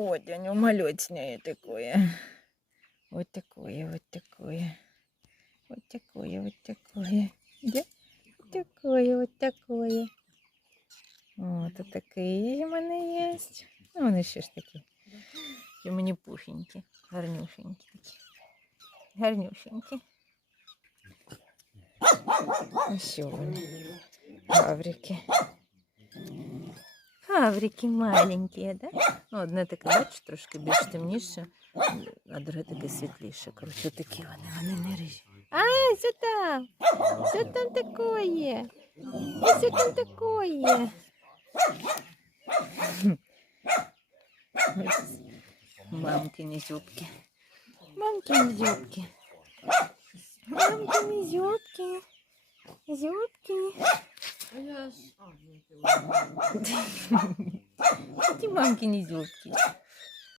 Вот оно малютное такое. Вот такое, вот такое. Вот такое, вот такое. Да? Вот такое, вот такое. От такий в мене є. Ну, вони ще ж такі. І мені пухенькі, гарнюшенькі такі. Гарнюшенькі. Ось що вони. Гаврики. Гаврики маленькі, да? Ну, одне таке, бачиш, трошки більш темніше, а друге таке світліше. Коротше, такі вони, вони не рижі. А, що там? Що там такое? А Що там такое? Мамкины зубки. Мамкины зубки. Мамкины зубки. Зубки. Эти мамкины зубки.